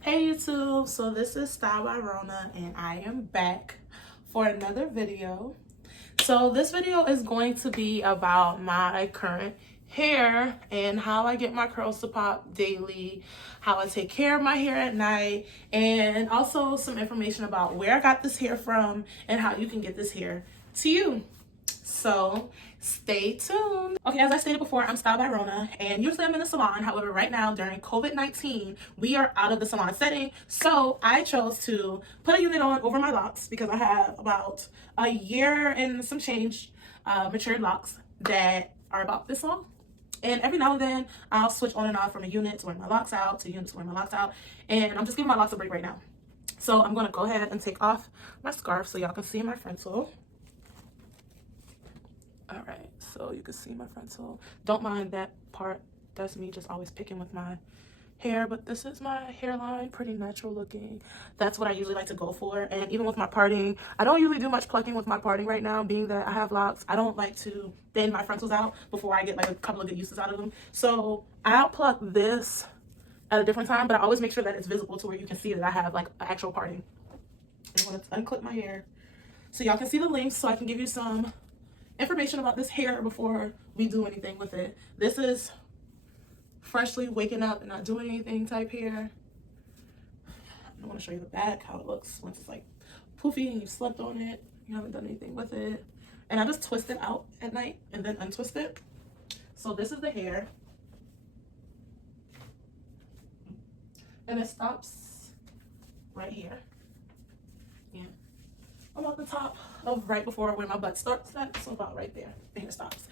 Hey YouTube, so this is Style by Rona and I am back for another video. So this video is going to be about my current hair and how I get my curls to pop daily, how I take care of my hair at night, and also some information about where I got this hair from and how you can get this hair to you. So stay tuned. Okay, as I stated before, I'm Style by Rona, and usually I'm in the salon. However, right now during COVID-19, we are out of the salon setting. So I chose to put a unit on over my locks because I have about a year and some change matured locks that are about this long. And every now and then I'll switch on and off from a unit to wear my locks out to unit to wear my locks out. And I'm just giving my locks a break right now. So I'm gonna go ahead and take off my scarf so y'all can see my frontal. All right, so you can see my frontal. Don't mind that part. That's me just always picking with my hair, but this is my hairline, pretty natural looking. That's what I usually like to go for. And even with my parting, I don't usually do much plucking with my parting right now, being that I have locks. I don't like to thin my frontals out before I get like a couple of good uses out of them. So I'll pluck this at a different time, but I always make sure that it's visible to where you can see that I have like an actual parting. And I'm gonna unclip my hair so y'all can see the length, so I can give you some information about this hair before we do anything with it. This is freshly waking up and not doing anything type hair. I want to show you the back, how it looks once it's like poofy and you slept on it, you haven't done anything with it. And I just twist it out at night and then untwist it. So this is the hair, and it stops right here. Yeah, about the top of right before where my butt starts at, so about right there, the hair stops.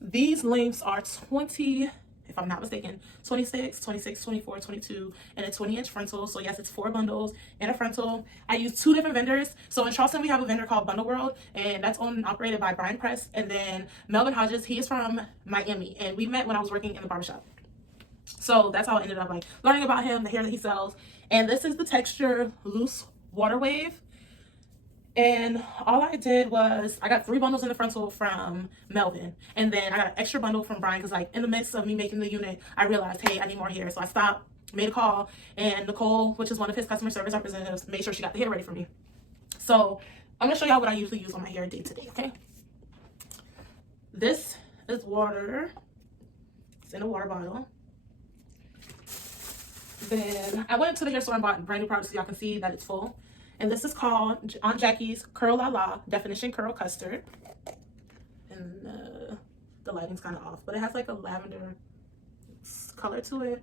These lengths are 20, if I'm not mistaken, 26, 26, 24, 22, and a 20-inch frontal. So yes, it's 4 bundles and a frontal. I use 2 different vendors. So in Charleston, we have a vendor called Bundle World, and that's owned and operated by Brian Press. And then Melvin Hodges, he is from Miami, and we met when I was working in the barbershop. So that's how I ended up like learning about him, the hair that he sells. And this is the texture loose water wave. And all I did was I got 3 bundles in the frontal from Melvin, and then I got an extra bundle from Brian because like in the midst of me making the unit, I realized, hey, I need more hair. So I stopped, made a call, and Nicole, which is one of his customer service representatives, made sure she got the hair ready for me. So I'm gonna show y'all what I usually use on my hair day to day, okay? This is water. It's in a water bottle. Then I went to the hair store and bought brand new products so y'all can see that it's full. And this is called Aunt Jackie's Curl Lala Definition Curl Custard. And the lighting's kind of off, but it has like a lavender color to it.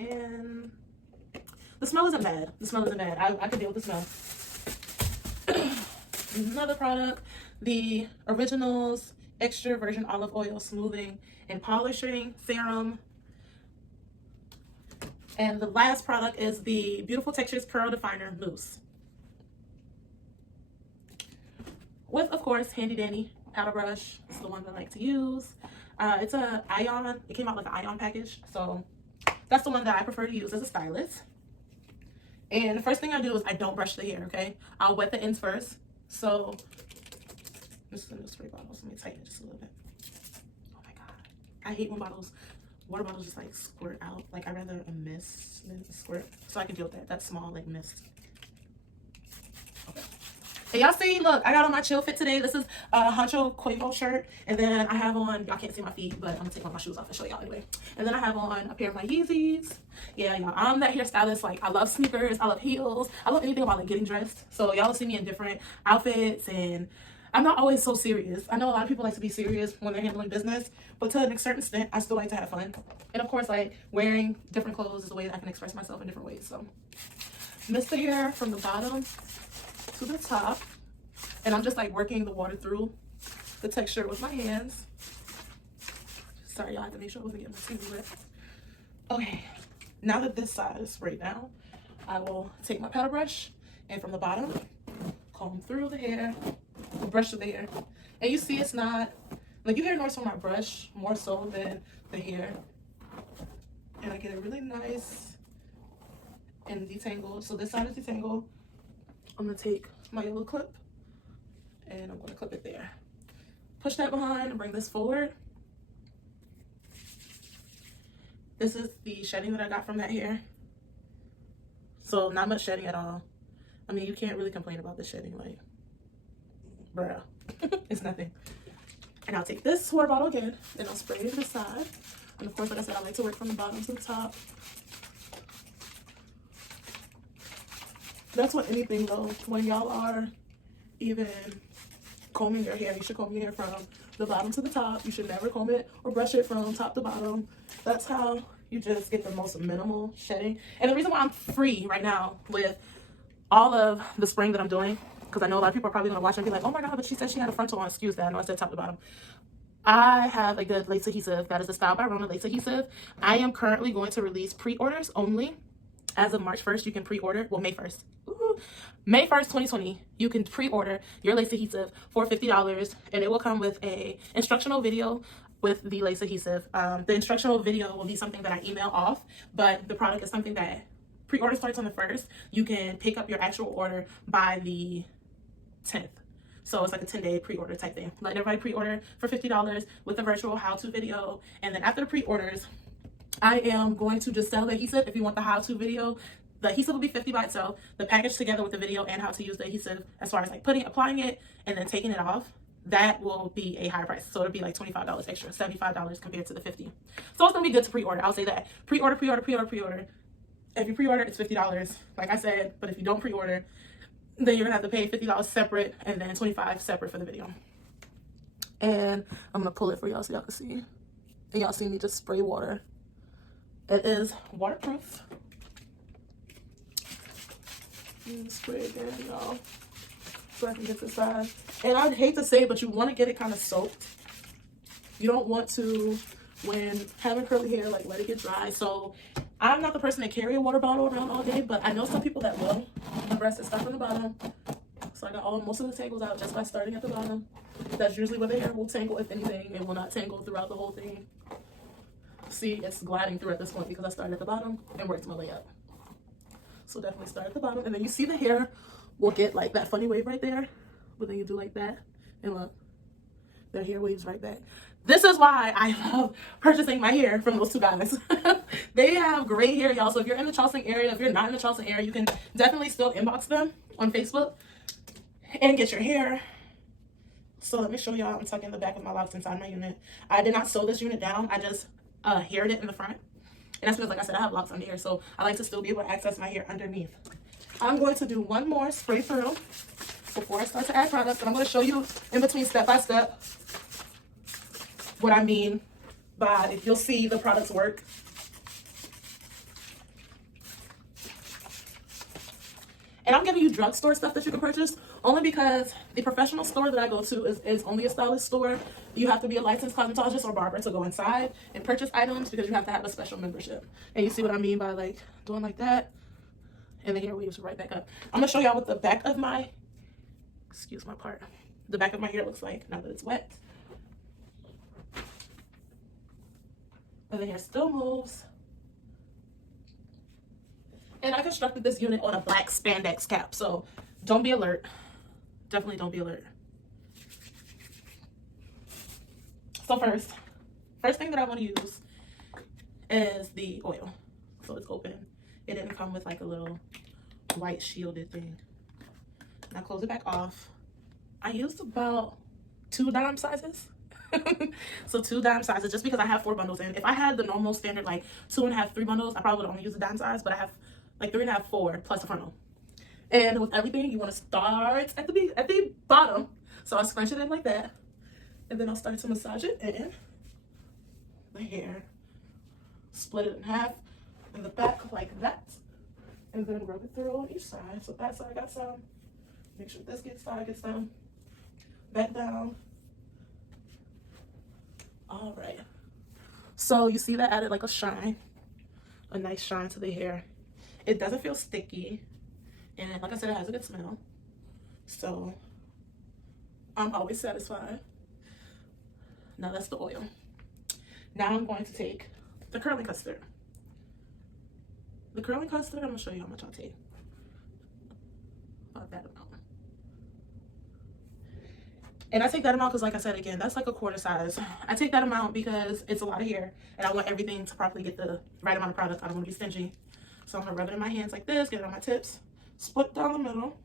And the smell isn't bad. The smell isn't bad. I can deal with the smell. Another product, the Originals Extra Virgin Olive Oil Smoothing and Polishing Serum. And the last product is the Beautiful Textures Curl Definer Mousse. With, of course, handy dandy powder brush. It's the one that I like to use. It's a ion. It came out like an ion package, so that's the one that I prefer to use as a stylist. And the first thing I do is I don't brush the hair. Okay, I'll wet the ends first. So this is a new spray bottle. So let me tighten it just a little bit. Oh my god, I hate when water bottles just like squirt out. Like I rather a mist than a squirt, so I can deal with that. That small like mist. Okay. And y'all see, look, I got on my chill fit today. This is a Honcho Quavo shirt. And then I have on, y'all can't see my feet, but I'm gonna take all my shoes off and show y'all anyway. And then I have on a pair of my Yeezys. Yeah, y'all, I'm that hairstylist. Like, I love sneakers, I love heels, I love anything about like getting dressed. So y'all will see me in different outfits, and I'm not always so serious. I know a lot of people like to be serious when they're handling business, but to a certain extent, I still like to have fun. And of course, like, wearing different clothes is a way that I can express myself in different ways. So, mist the hair from the bottom to the top, and I'm just like working the water through the texture with my hands. Sorry, y'all, I have to make sure I wasn't getting my skin wet. Okay, now that this side is sprayed down, I will take my powder brush and from the bottom comb through the hair, brush through the hair, and you see it's not like, you hear noise from my brush more so than the hair, and I get it really nice and detangled. So this side is detangled. I'm gonna take my yellow clip and I'm gonna clip it there. Push that behind and bring this forward. This is the shedding that I got from that hair. So not much shedding at all. I mean, you can't really complain about the shedding, like, bruh. It's nothing. And I'll take this water bottle again, and I'll spray it to the side. And of course, like I said, I like to work from the bottom to the top. That's what anything though, when y'all are even combing your hair, you should comb your hair from the bottom to the top. You should never comb it or brush it from top to bottom. That's how you just get the most minimal shedding. And the reason why I'm free right now with all of the spraying that I'm doing, because I know a lot of people are probably going to watch and be like, oh my god, but she said she had a frontal on. Excuse that. I know I said top to bottom. I have a good lace adhesive. That is the Style by Rona lace adhesive. I am currently going to release pre-orders only. As of March 1st, you can pre-order. Well, May 1st. Ooh. May 1st, 2020, you can pre-order your lace adhesive for $50, and it will come with a instructional video with the lace adhesive. The instructional video will be something that I email off, but the product is something that pre-order starts on the 1st. You can pick up your actual order by the 10th. So it's like a 10-day pre-order type thing. Let everybody pre-order for $50 with a virtual how-to video. And then after the pre-orders, I am going to just sell the adhesive. If you want the how-to video, the adhesive will be $50 by itself. The package together with the video and how to use the adhesive, as far as like applying it and then taking it off, that will be a higher price. So it'll be like $25 extra, $75 compared to the $50. So it's gonna be good to pre-order. I'll say that. Pre-order, pre-order, pre-order, pre-order. If you pre-order, it's $50, like I said. But if you don't pre-order, then you're gonna have to pay $50 separate and then $25 separate for the video. And I'm gonna pull it for y'all so y'all can see. And y'all see me just spray water. It is waterproof. Spray again, y'all, so I can get this side. And I'd hate to say it, but you want to get it kind of soaked. You don't want to, when having curly hair, like let it get dry. So I'm not the person that carry a water bottle around all day, but I know some people that will. The rest is stuck on the bottom. So I got most of the tangles out just by starting at the bottom. That's usually where the hair will tangle, if anything. It will not tangle throughout the whole thing. See, it's gliding through at this point because I started at the bottom and worked my way up. So definitely start at the bottom. And then you see the hair will get like that funny wave right there. But then you do like that. And look, their hair waves right back. This is why I love purchasing my hair from those two guys. They have great hair, y'all. So if you're in the Charleston area, if you're not in the Charleston area, you can definitely still inbox them on Facebook and get your hair. So let me show y'all. I'm tucking the back of my locks inside my unit. I did not sew this unit down. I just haired it in the front. And that's because, like I said, I have locks under here, so I like to still be able to access my hair underneath. I'm going to do one more spray through before I start to add products. And I'm going to show you in between step by step what I mean by, you'll see the products work. And I'm giving you drugstore stuff that you can purchase only because the professional store that I go to is only a stylist store. You have to be a licensed cosmetologist or barber to go inside and purchase items because you have to have a special membership. And you see what I mean by like doing like that, and the hair waves right back up. I'm gonna show y'all what the back of my, excuse my part, the back of my hair looks like now that it's wet. And the hair still moves. And I constructed this unit on a black spandex cap, so don't be alert. Definitely don't be alert. So first thing that I want to use is the oil. So it's open. It didn't come with like a little white shielded thing. Now close it back off. I used about 2 dime sizes. So 2 dime sizes, just because I have 4 bundles in. If I had the normal standard like 2.5, 3 bundles, I probably would only use a dime size, but I have like 3.5, 4 plus a frontal. And with everything, you want to start at the bottom. So I scrunch it in like that, and then I'll start to massage it in the hair, split it in half in the back like that, and then rub it through on each side. So that side got some. Make sure this side gets some. Back down. All right. So you see that added like a shine, a nice shine to the hair. It doesn't feel sticky, and like I said, it has a good smell. So I'm always satisfied. Now that's the oil. Now I'm going to take the curling custard. The curling custard, I'm gonna show you how much I'll take. About that amount. And I take that amount because, like I said, again, that's like a quarter size. I take that amount because it's a lot of hair, and I want everything to properly get the right amount of product. I don't want to be stingy. So I'm gonna rub it in my hands like this, get it on my tips, split down the middle,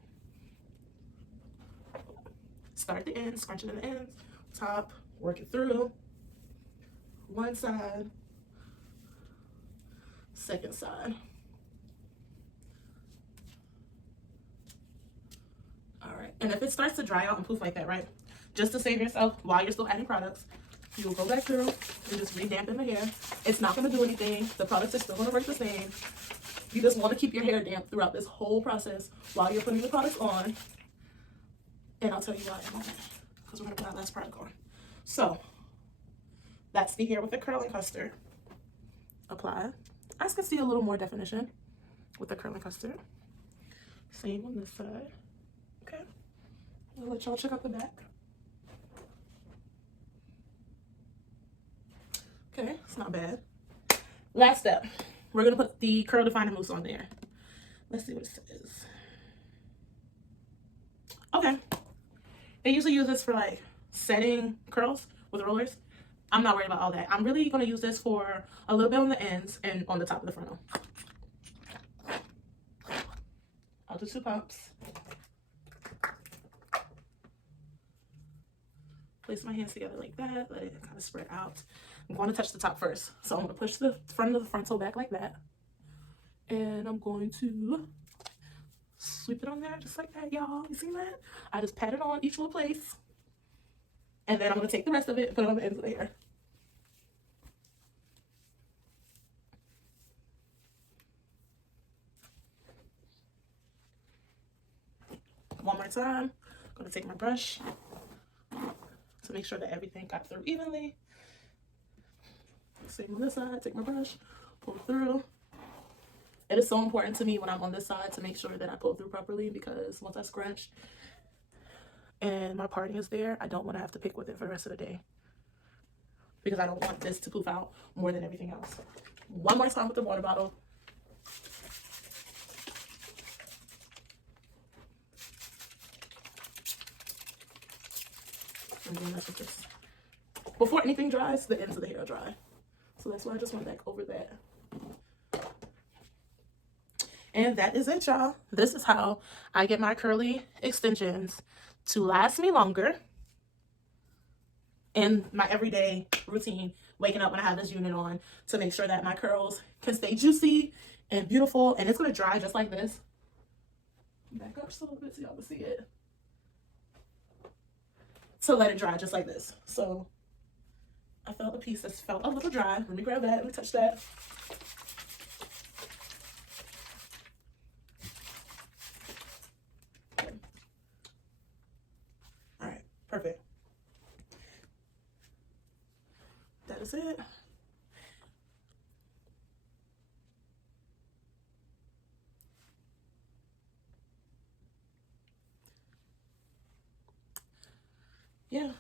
start the ends, scrunch it in the ends, top, work it through, one side, second side. All right, and if it starts to dry out and poof like that, right, just to save yourself while you're still adding products, you will go back through and just re-dampen the hair. It's not going to do anything. The products are still going to work the same. You just want to keep your hair damp throughout this whole process while you're putting the products on. And I'll tell you why in a moment, because we're going to put our last product on. So that's the hair with the curling custard. Apply. I can see a little more definition with the curling custard. Same on this side. Okay. I'll let y'all check out the back. Okay, it's not bad. Last step, we're gonna put the curl definer mousse on there. Let's see what it says. Okay, they usually use this for like setting curls with rollers. I'm not worried about all that. I'm really gonna use this for a little bit on the ends and on the top of the frontal. I'll do 2 pumps. Place my hands together like that, let it kind of spread out. I'm going to touch the top first. So I'm going to push the front of the frontal back like that. And I'm going to sweep it on there just like that, y'all. You see that? I just pat it on each little place. And then I'm going to take the rest of it and put it on the ends of the hair. One more time. I'm going to take my brush to make sure that everything got through evenly. Same on this side, take my brush, pull through. It is so important to me when I'm on this side to make sure that I pull through properly, because once I scrunch and my parting is there, I don't want to have to pick with it for the rest of the day, because I don't want this to poof out more than everything else. One more time with the water bottle. And then that's this. Before anything dries, the ends of the hair are dry. So that's why I just went back over that. And that is it, y'all. This is how I get my curly extensions to last me longer in my everyday routine, waking up when I have this unit on, to make sure that my curls can stay juicy and beautiful. And it's going to dry just like this. Back up just a little bit so y'all can see it. To let it dry just like this. So I felt a piece that felt a little dry. Let me grab that. Let me touch that. Okay. All right, perfect. That is it. Yeah,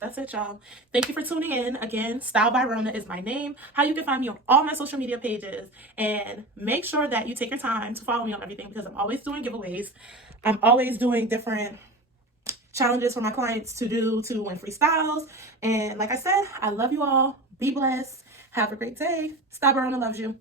that's it, y'all. Thank you for tuning in. Again, Style by Rona is my name. How you can find me on all my social media pages. And make sure that you take your time to follow me on everything, because I'm always doing giveaways. I'm always doing different challenges for my clients to do to win free styles. And like I said, I love you all. Be blessed. Have a great day. Style by Rona loves you.